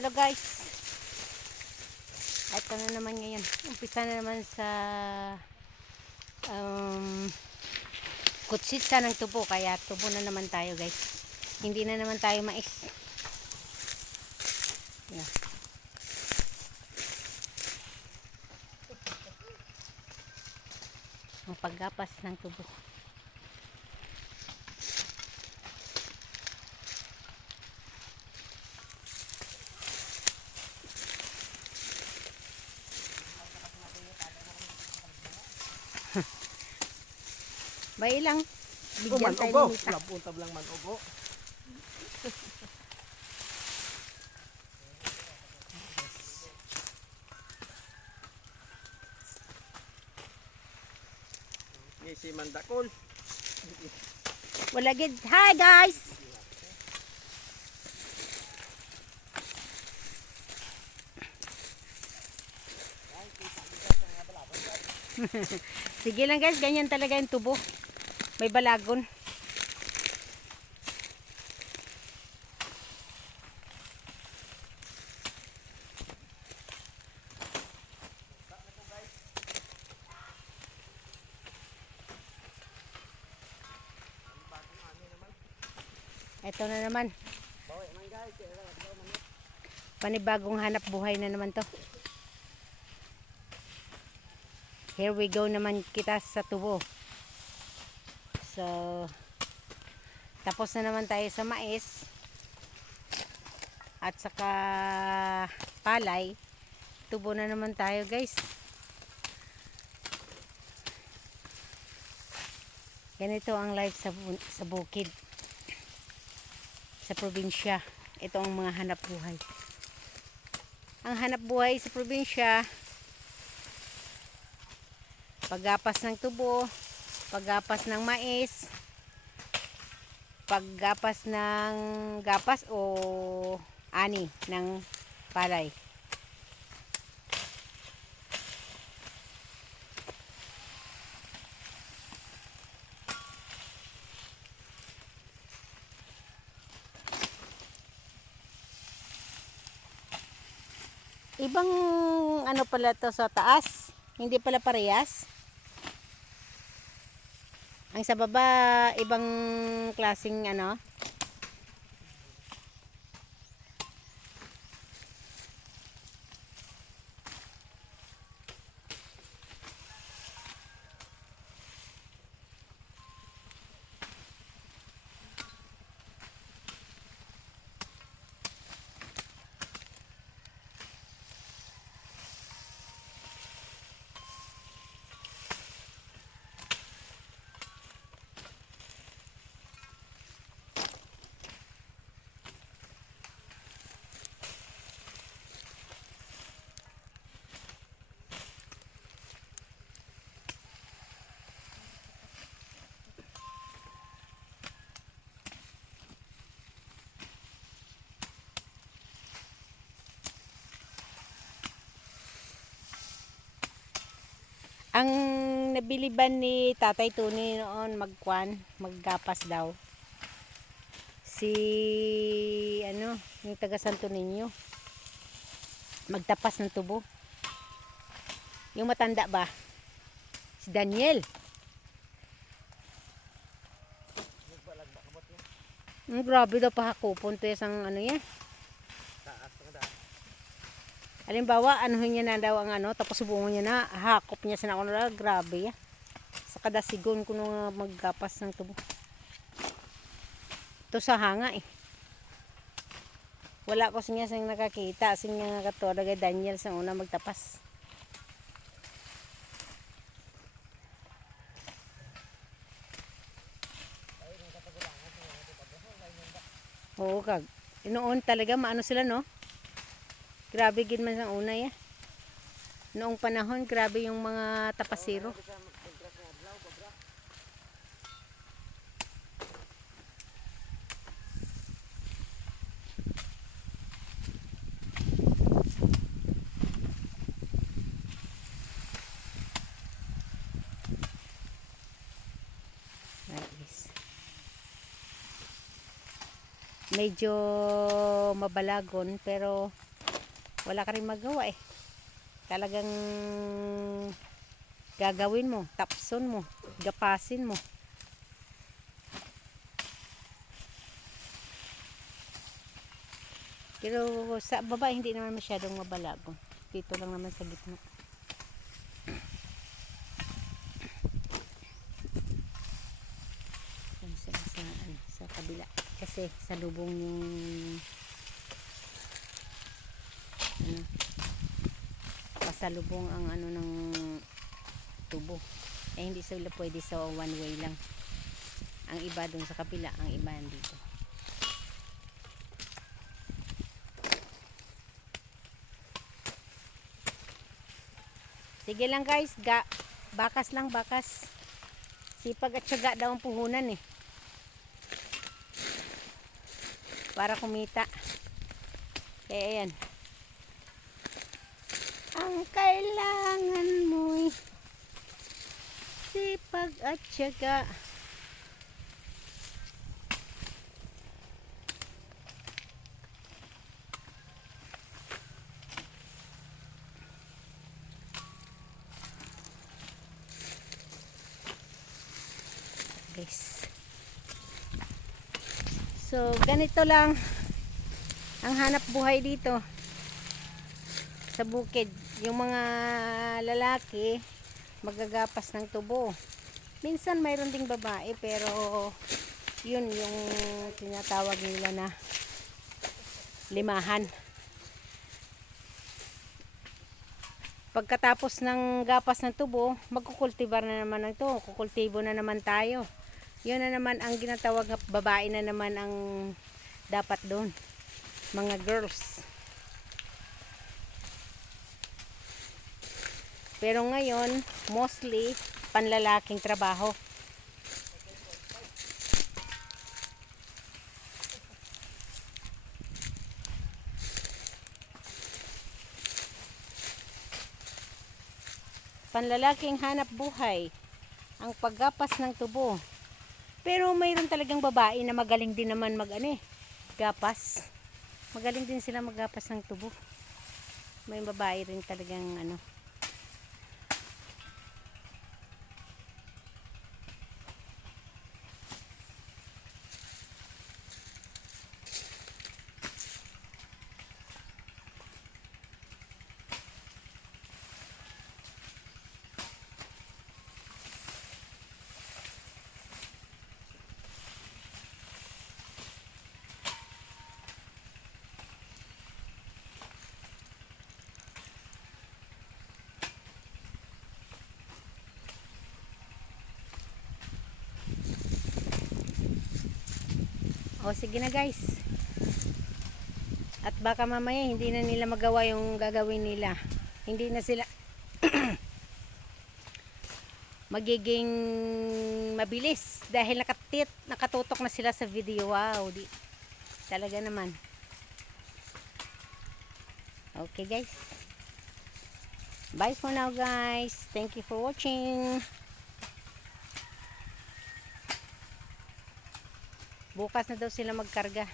Hello guys. Ito na naman ngayon. Umpisa na naman sa um, kutsitsa ng tubo. Kaya tubo na naman tayo guys. Hindi na naman tayo mais. Yan. Ang paggapas ng tubo. May ilang bigyan tayo Ugo, ng mita. napunta lang mag-ugo. Ni si Mandakol. Wala gid. Hi guys. Sige lang guys, ganyan talaga yung tubo. May balagon. Ito na naman. Panibagong hanap buhay na naman to. Here we go naman kita sa tubo. So, tapos na naman tayo sa mais. At saka palay. Tubo na naman tayo guys. Ganito ang life sa, sa bukid. Sa probinsya. Ito ang mga hanap buhay. Ang hanap buhay sa probinsya, paggapas ng tubo, paggapas ng mais, paggapas ng gapas o ani ng palay. Ibang ano pala to sa taas, hindi pala parehas. Ang sa baba, ibang klasing ano. Ang nabili ba ni Tatay Tony noon magkwan, maggapas daw? Si ano, yung taga Santo Niño. Magtapas ng tubo. Yung matanda ba? Si Daniel. Mm, grabe daw pahakupon to isang ano yan. Halimbawa, anuhin niya na daw ang ano, tapos subungan niya na, hakop niya sa nakuno na, grabe ya. Sa kada sigon ko nung maggapas ng tubo. Ito sa hanga eh. Wala ko siya siyang nakakita, sin nga katuwa kay Daniel sa una magtapas. Oo kag. Noon talaga maano sila no? Grabe gid man sa una ya. Noong panahon, grabe yung mga tapasiro. Medyo mabalagon pero wala ka rin magawa eh. Talagang gagawin mo, tapson mo, gapasin mo. Pero sa baba hindi naman masyadong mabalago. Dito lang naman sa gitna. Sa, sa, sa kabila. Kasi sa lubong yung ano, pasalubong ang ano ng tubo. Eh hindi sila pwede sa one way lang. Ang iba doon sa kabila, ang iba dito. Sige lang guys, ga, bakas lang bakas. Sipag at syaga daw ang puhunan eh. Para kumita. Kaya ayan. Ang kailangan mo'y sipag at syaga. guys. So, ganito lang ang hanap buhay dito sa bukid. Yung mga lalaki magagapas ng tubo. Minsan mayroon ding babae pero yun yung tinatawag nila na limahan. Pagkatapos ng gapas ng tubo, magkukultibar na naman ng to. Kukultibo na naman tayo. Yun na naman ang ginatawag na babae na naman ang dapat doon. Mga girls. Pero ngayon, mostly, panlalaking trabaho. Panlalaking hanap buhay ang paggapas ng tubo. Pero mayroon talagang babae na magaling din naman mag ano eh, gapas. Magaling din sila maggapas ng tubo. May babae rin talagang ano. O sige na guys. At baka mamaya hindi na nila magawa yung gagawin nila. Hindi na sila magiging mabilis dahil nakatit, nakatutok na sila sa video. Wow, di, talaga naman. Okay guys. Bye for now guys. Thank you for watching. Bukas na daw sila magkarga.